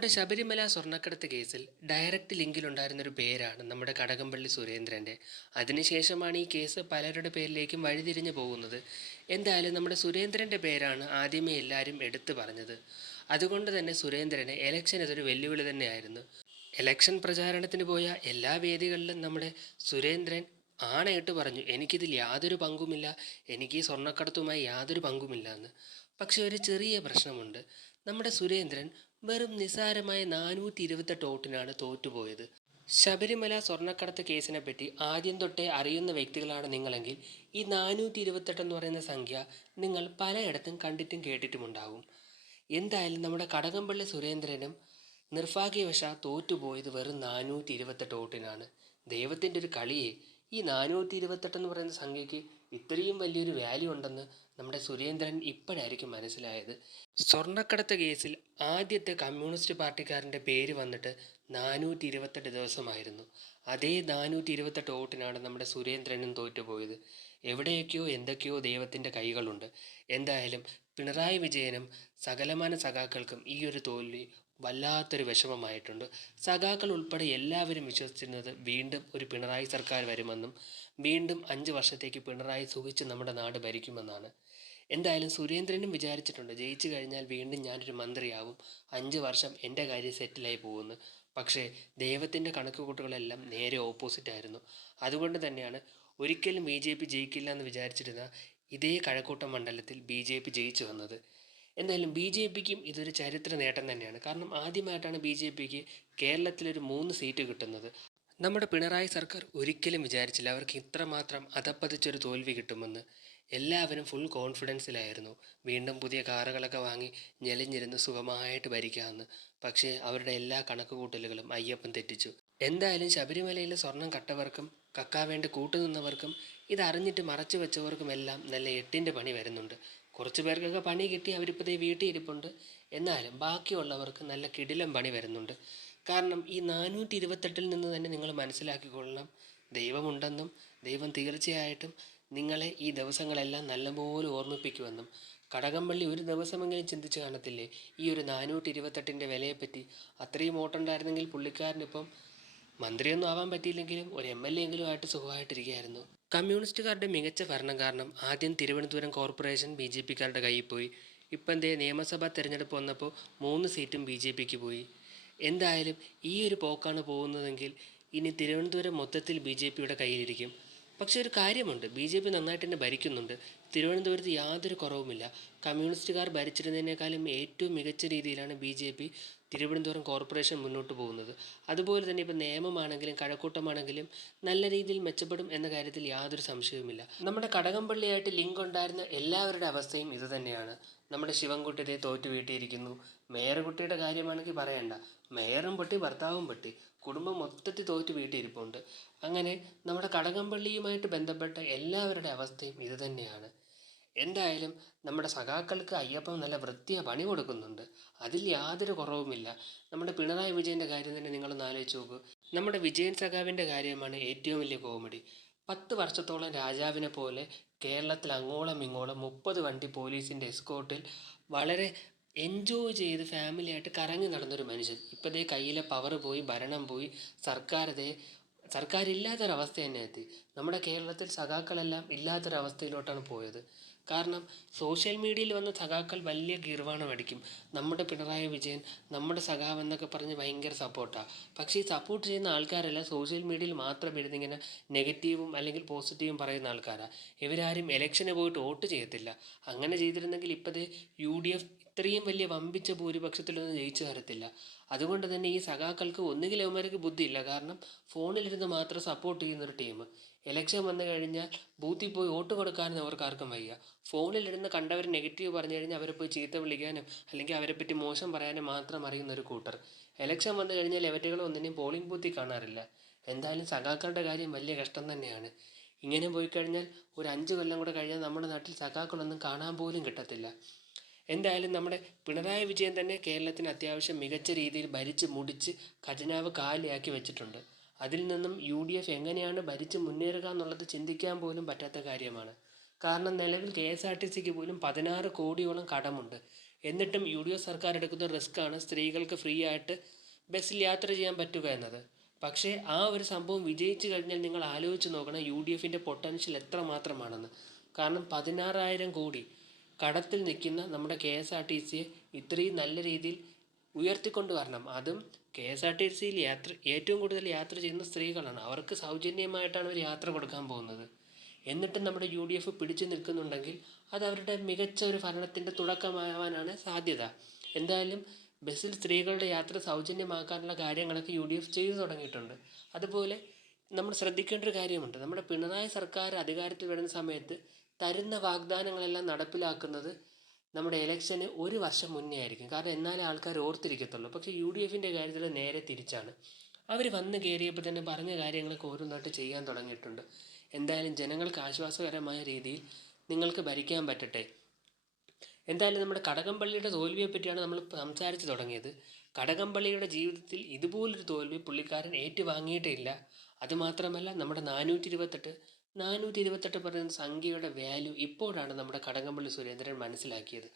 നമ്മുടെ ശബരിമല സ്വർണ്ണക്കടത്ത് കേസിൽ ഡയറക്റ്റ് ലിങ്കിലുണ്ടായിരുന്നൊരു പേരാണ് നമ്മുടെ കടകംപള്ളി സുരേന്ദ്രൻ്റെ. അതിനുശേഷമാണ് ഈ കേസ് പലരുടെ പേരിലേക്കും വഴിതിരിഞ്ഞു പോകുന്നത്. എന്തായാലും നമ്മുടെ സുരേന്ദ്രൻ്റെ പേരാണ് ആദ്യമേ എല്ലാവരും എടുത്തു പറഞ്ഞത്. അതുകൊണ്ട് തന്നെ സുരേന്ദ്രന് ഇലക്ഷൻ ഇതൊരു വെല്ലുവിളി തന്നെയായിരുന്നു. ഇലക്ഷൻ പ്രചാരണത്തിന് പോയ എല്ലാ വേദികളിലും നമ്മുടെ സുരേന്ദ്രൻ ആണയിട്ട് പറഞ്ഞു, എനിക്കിതിൽ യാതൊരു പങ്കുമില്ല, എനിക്ക് ഈ സ്വർണ്ണക്കടത്തുമായി യാതൊരു പങ്കുമില്ല എന്ന്. പക്ഷെ ഒരു ചെറിയ പ്രശ്നമുണ്ട്. നമ്മുടെ സുരേന്ദ്രൻ വെറും നിസ്സാരമായ 428 വോട്ടിനാണ് തോറ്റുപോയത്. ശബരിമല സ്വർണ്ണക്കടത്ത് കേസിനെ പറ്റി ആദ്യം തൊട്ടേ അറിയുന്ന വ്യക്തികളാണ് നിങ്ങളെങ്കിൽ ഈ 428 എന്ന് പറയുന്ന സംഖ്യ നിങ്ങൾ പലയിടത്തും കണ്ടിട്ടും കേട്ടിട്ടുമുണ്ടാകും. എന്തായാലും നമ്മുടെ കടകംപള്ളി സുരേന്ദ്രനും നിർഭാഗ്യവശാൽ തോറ്റുപോയത് വെറും 428 വോട്ടിനാണ്. ദൈവത്തിൻ്റെ ഒരു കളിയെ, ഈ 428 എന്ന് പറയുന്ന സംഖ്യയ്ക്ക് ഇത്രയും വലിയൊരു വാല്യൂ ഉണ്ടെന്ന് നമ്മുടെ സുരേന്ദ്രൻ ഇപ്പോഴായിരിക്കും മനസ്സിലായത്. സ്വർണ്ണക്കടത്ത് കേസിൽ ആദ്യത്തെ കമ്മ്യൂണിസ്റ്റ് പാർട്ടിക്കാരൻ്റെ പേര് വന്നിട്ട് 428 ദിവസമായിരുന്നു. അതേ 428 വോട്ടിനാണ് നമ്മുടെ സുരേന്ദ്രനും തോറ്റുപോയത്. എവിടെയൊക്കെയോ എന്തൊക്കെയോ ദൈവത്തിൻ്റെ കൈകളുണ്ട്. എന്തായാലും പിണറായി വിജയനും സകലമാന സഖാക്കൾക്കും ഈ ഒരു തോൽവി വല്ലാത്തൊരു വിഷമമായിട്ടുണ്ട്. സഖാക്കൾ ഉൾപ്പെടെ എല്ലാവരും വിശ്വസിച്ചിരുന്നത് വീണ്ടും ഒരു പിണറായി സർക്കാർ വരുമെന്നും വീണ്ടും 5 വർഷത്തേക്ക് പിണറായി സുഖിച്ച് നമ്മുടെ നാട് ഭരിക്കുമെന്നാണ്. എന്തായാലും സുരേന്ദ്രനും വിചാരിച്ചിട്ടുണ്ട്, ജയിച്ചു കഴിഞ്ഞാൽ വീണ്ടും ഞാനൊരു മന്ത്രിയാവും, 5 വർഷം എൻ്റെ കാര്യം സെറ്റിലായി പോകുന്നു. പക്ഷേ ദൈവത്തിൻ്റെ കണക്കുകൂട്ടുകളെല്ലാം നേരെ ഓപ്പോസിറ്റായിരുന്നു. അതുകൊണ്ട് തന്നെയാണ് ഒരിക്കലും BJP ജയിക്കില്ല എന്ന് വിചാരിച്ചിരുന്ന ഇതേ കഴക്കൂട്ടം മണ്ഡലത്തിൽ BJP ജയിച്ചു വന്നത്. എന്തായാലും BJPക്കും ഇതൊരു ചരിത്ര നേട്ടം തന്നെയാണ്. കാരണം ആദ്യമായിട്ടാണ് BJPക്ക് കേരളത്തിലൊരു 3 സീറ്റ് കിട്ടുന്നത്. നമ്മുടെ പിണറായി സർക്കാർ ഒരിക്കലും വിചാരിച്ചില്ല അവർക്ക് ഇത്രമാത്രം അധപ്പതിച്ചൊരു തോൽവി കിട്ടുമെന്ന്. എല്ലാവരും ഫുൾ കോൺഫിഡൻസിലായിരുന്നു, വീണ്ടും പുതിയ കാറുകളൊക്കെ വാങ്ങി ഞെളിഞ്ഞിരുന്ന് സുഖമായിട്ട് ഭരിക്കാമെന്ന്. പക്ഷേ അവരുടെ എല്ലാ കണക്കുകൂട്ടലുകളും അയ്യപ്പൻ തെറ്റിച്ചു. എന്തായാലും ശബരിമലയിലെ സ്വർണം കട്ടവർക്കും കക്കാൻ വേണ്ടി കൂട്ടുനിന്നവർക്കും ഇതറിഞ്ഞിട്ട് മറച്ചു വെച്ചവർക്കുമെല്ലാം നല്ല 8ൻ്റെ പണി വരുന്നുണ്ട്. കുറച്ച് പേർക്കൊക്കെ പണി കിട്ടി, അവരിപ്പോൾ ദേ വീട്ടിൽ ഇരിപ്പുണ്ട്. എന്നാലും ബാക്കിയുള്ളവർക്ക് നല്ല കിടിലം പണി വരുന്നുണ്ട്. കാരണം ഈ 428 നിന്ന് തന്നെ നിങ്ങൾ മനസ്സിലാക്കിക്കൊള്ളണം, ദൈവമുണ്ടെന്നും ദൈവം തീർച്ചയായിട്ടും നിങ്ങളെ ഈ ദിവസങ്ങളെല്ലാം നല്ലപോലെ ഓർമ്മിപ്പിക്കുമെന്നും. കടകംപള്ളി ഒരു ദിവസമെങ്കിലും ചിന്തിച്ച് കാണത്തില്ലേ ഈ ഒരു 428ൻ്റെ വിലയെപ്പറ്റി? അത്രയും വോട്ടുണ്ടായിരുന്നെങ്കിൽ പുള്ളിക്കാരനിപ്പം മന്ത്രിയൊന്നും ആവാൻ പറ്റിയില്ലെങ്കിലും ഒരു MLA എങ്കിലും ആയിട്ട് സുഖമായിട്ടിരിക്കുകയായിരുന്നു. കമ്മ്യൂണിസ്റ്റുകാരുടെ മികച്ച ഭരണം കാരണം ആദ്യം തിരുവനന്തപുരം കോർപ്പറേഷൻ BJPക്കാരുടെ കയ്യിൽ പോയി. ഇപ്പം എന്തേ നിയമസഭാ തിരഞ്ഞെടുപ്പ് വന്നപ്പോൾ 3 സീറ്റും BJPക്ക് പോയി. എന്തായാലും ഈ ഒരു പോക്കാണ് പോകുന്നതെങ്കിൽ ഇനി തിരുവനന്തപുരം മൊത്തത്തിൽ BJPയുടെ കയ്യിലിരിക്കും. പക്ഷേ ഒരു കാര്യമുണ്ട്, BJP നന്നായിട്ട് തന്നെ ഭരിക്കുന്നുണ്ട്. തിരുവനന്തപുരത്ത് യാതൊരു കുറവുമില്ല. കമ്മ്യൂണിസ്റ്റുകാർ ഭരിച്ചിരുന്നതിനേക്കാളും ഏറ്റവും മികച്ച രീതിയിലാണ് BJP തിരുവനന്തപുരം കോർപ്പറേഷൻ മുന്നോട്ട് പോകുന്നത്. അതുപോലെ തന്നെ ഇപ്പോൾ നിയമമാണെങ്കിലും കഴക്കൂട്ടമാണെങ്കിലും നല്ല രീതിയിൽ മെച്ചപ്പെടും എന്ന കാര്യത്തിൽ യാതൊരു സംശയവുമില്ല. നമ്മുടെ കടകംപള്ളിയായിട്ട് ലിങ്ക് ഉണ്ടായിരുന്ന എല്ലാവരുടെ അവസ്ഥയും ഇതുതന്നെയാണ്. നമ്മുടെ ശിവൻകുട്ടിയെ തോറ്റു വീട്ടിയിരിക്കുന്നു. മേയർകുട്ടിയുടെ കാര്യമാണെങ്കിൽ പറയണ്ട, മേയറും പൊട്ടി ഭർത്താവും പൊട്ടി, കുടുംബം മൊത്തത്തിൽ തോറ്റു വീട്ടിയിരിപ്പുണ്ട്. അങ്ങനെ നമ്മുടെ കടകംപള്ളിയുമായിട്ട് ബന്ധപ്പെട്ട എല്ലാവരുടെ അവസ്ഥയും ഇതുതന്നെയാണ്. എന്തായാലും നമ്മുടെ സഖാക്കൾക്ക് അയ്യപ്പൻ നല്ല വൃത്തിയാ പണി കൊടുക്കുന്നുണ്ട്, അതിൽ യാതൊരു കുറവുമില്ല. നമ്മുടെ പിണറായി വിജയൻ്റെ കാര്യം തന്നെ നിങ്ങളൊന്ന് ആലോചിച്ച് നോക്കൂ. നമ്മുടെ വിജയൻ സഖാവിൻ്റെ കാര്യമാണ് ഏറ്റവും വലിയ കോമഡി. 10 വർഷത്തോളം രാജാവിനെ പോലെ കേരളത്തിൽ അങ്ങോളം ഇങ്ങോളം 30 വണ്ടി പോലീസിൻ്റെ എസ്കോർട്ടിൽ വളരെ എൻജോയ് ചെയ്ത് ഫാമിലിയായിട്ട് കറങ്ങി നടന്നൊരു മനുഷ്യൻ ഇപ്പോൾ ദേ കയ്യിലെ പവർ പോയി, ഭരണം പോയി, സർക്കാരില്ലാത്തൊരവസ്ഥ തന്നെ എത്തി. നമ്മുടെ കേരളത്തിൽ സഖാക്കളെല്ലാം ഇല്ലാത്തൊരവസ്ഥയിലോട്ടാണ് പോയത്. കാരണം സോഷ്യൽ മീഡിയയിൽ വന്ന സഖാക്കൾ വലിയ ഗീർവാണം അടിക്കും, നമ്മുടെ പിണറായി വിജയൻ നമ്മുടെ സഖാവ് എന്നൊക്കെ പറഞ്ഞ് ഭയങ്കര സപ്പോർട്ടാണ്. പക്ഷേ ഈ സപ്പോർട്ട് ചെയ്യുന്ന ആൾക്കാരെല്ലാം സോഷ്യൽ മീഡിയയിൽ മാത്രം ഇരുന്നിങ്ങനെ നെഗറ്റീവും അല്ലെങ്കിൽ പോസിറ്റീവും പറയുന്ന ആൾക്കാരാണ്. ഇവരാരും ഇലക്ഷന് പോയിട്ട് വോട്ട് ചെയ്യത്തില്ല. അങ്ങനെ ചെയ്തിരുന്നെങ്കിൽ ഇപ്പോഴത്തെ UDF ഇത്രയും വലിയ വമ്പിച്ച ഭൂരിപക്ഷത്തിലൊന്നും ജയിച്ചു തരത്തില്ല. അതുകൊണ്ട് തന്നെ ഈ സഖാക്കൾക്ക് ഒന്നുകിൽ അവന്മാർക്ക് ബുദ്ധിയില്ല, കാരണം ഫോണിലിരുന്ന് മാത്രം സപ്പോർട്ട് ചെയ്യുന്നൊരു ടീം. ഇലക്ഷൻ വന്നു കഴിഞ്ഞാൽ ബൂത്തിൽ പോയി വോട്ട് കൊടുക്കാനും അവർക്ക് ആർക്കും വയ്യ. ഫോണിലിരുന്ന് കണ്ടവർ നെഗറ്റീവ് പറഞ്ഞു കഴിഞ്ഞാൽ അവരെ പോയി ചീത്ത വിളിക്കാനും അല്ലെങ്കിൽ അവരെ പറ്റി മോശം പറയാനും മാത്രം അറിയുന്ന ഒരു കൂട്ടർ. ഇലക്ഷൻ വന്നു കഴിഞ്ഞാൽ എവറ്റുകൾ ഒന്നിനെയും പോളിംഗ് ബൂത്തിൽ കാണാറില്ല. എന്തായാലും സഖാക്കളുടെ കാര്യം വലിയ കഷ്ടം തന്നെയാണ്. ഇങ്ങനെ പോയി കഴിഞ്ഞാൽ ഒരു 5 കൊല്ലം കൂടെ കഴിഞ്ഞാൽ നമ്മുടെ നാട്ടിൽ സഖാക്കളൊന്നും കാണാൻ പോലും കിട്ടത്തില്ല. എന്തായാലും നമ്മുടെ പിണറായി വിജയൻ തന്നെ കേരളത്തിന് അത്യാവശ്യം മികച്ച രീതിയിൽ ഭരിച്ച് മുടിച്ച് ഖജനാവ് കാലിയാക്കി വെച്ചിട്ടുണ്ട്. അതിൽ നിന്നും UDF എങ്ങനെയാണ് ഭരിച്ച് മുന്നേറുക എന്നുള്ളത് ചിന്തിക്കാൻ പോലും പറ്റാത്ത കാര്യമാണ്. കാരണം നിലവിൽ KSRTCക്ക് പോലും 16 കോടിയോളം കടമുണ്ട്. എന്നിട്ടും UDF സർക്കാർ എടുക്കുന്ന റിസ്ക്കാണ് സ്ത്രീകൾക്ക് ഫ്രീ ആയിട്ട് ബസ്സിൽ യാത്ര ചെയ്യാൻ പറ്റുക എന്നത്. പക്ഷേ ആ ഒരു സംഭവം വിജയിച്ചു കഴിഞ്ഞാൽ നിങ്ങൾ ആലോചിച്ച് നോക്കണം UDFൻ്റെ പൊട്ടൻഷ്യൽ എത്രമാത്രമാണെന്ന്. കാരണം 16,000 കോടി കടത്തിൽ നിൽക്കുന്ന നമ്മുടെ KSRTCയെ ഇത്രയും നല്ല രീതിയിൽ ഉയർത്തിക്കൊണ്ട് വരണം. അതും KSRTCയിൽ ഏറ്റവും കൂടുതൽ യാത്ര ചെയ്യുന്ന സ്ത്രീകളാണ്. അവർക്ക് സൗജന്യമായിട്ടാണ് ഒരു യാത്ര കൊടുക്കാൻ പോകുന്നത്. എന്നിട്ടും നമ്മുടെ UDF പിടിച്ചു നിൽക്കുന്നുണ്ടെങ്കിൽ അത് അവരുടെ മികച്ച ഒരു ഭരണത്തിൻ്റെ തുടക്കമാവാനാണ് സാധ്യത. എന്തായാലും ബസ്സിൽ സ്ത്രീകളുടെ യാത്ര സൗജന്യമാക്കാനുള്ള കാര്യങ്ങളൊക്കെ UDF ചെയ്തു തുടങ്ങിയിട്ടുണ്ട്. അതുപോലെ നമ്മൾ ശ്രദ്ധിക്കേണ്ട ഒരു കാര്യമുണ്ട്. നമ്മുടെ പിണറായി സർക്കാർ അധികാരത്തിൽ വരുന്ന സമയത്ത് തരുന്ന വാഗ്ദാനങ്ങളെല്ലാം നടപ്പിലാക്കുന്നത് നമ്മുടെ ഇലക്ഷന് ഒരു വർഷം മുന്നേ ആയിരിക്കും. കാരണം എന്നാലേ ആൾക്കാർ ഓർത്തിരിക്കത്തുള്ളൂ. പക്ഷേ UDFൻ്റെ കാര്യത്തിൽ നേരെ തിരിച്ചാണ്. അവർ വന്ന് കയറിയപ്പോൾ തന്നെ പറഞ്ഞ കാര്യങ്ങളൊക്കെ ഓരോന്നായിട്ട് ചെയ്യാൻ തുടങ്ങിയിട്ടുണ്ട്. എന്തായാലും ജനങ്ങൾക്ക് ആശ്വാസകരമായ രീതിയിൽ നിങ്ങൾക്ക് ഭരിക്കാൻ പറ്റട്ടെ. എന്തായാലും നമ്മുടെ കടകംപള്ളിയുടെ തോൽവിയെ പറ്റിയാണ് നമ്മൾ സംസാരിച്ച് തുടങ്ങിയത്. കടകംപള്ളിയുടെ ജീവിതത്തിൽ ഇതുപോലൊരു തോൽവി പുള്ളിക്കാരൻ ഏറ്റുവാങ്ങിയിട്ടേ ഇല്ല. അതുമാത്രമല്ല നമ്മുടെ 428 പറയുന്ന സംഖ്യയുടെ വാല്യൂ ഇപ്പോഴാണ് നമ്മുടെ കടകംപള്ളി സുരേന്ദ്രൻ മനസ്സിലാക്കിയത്.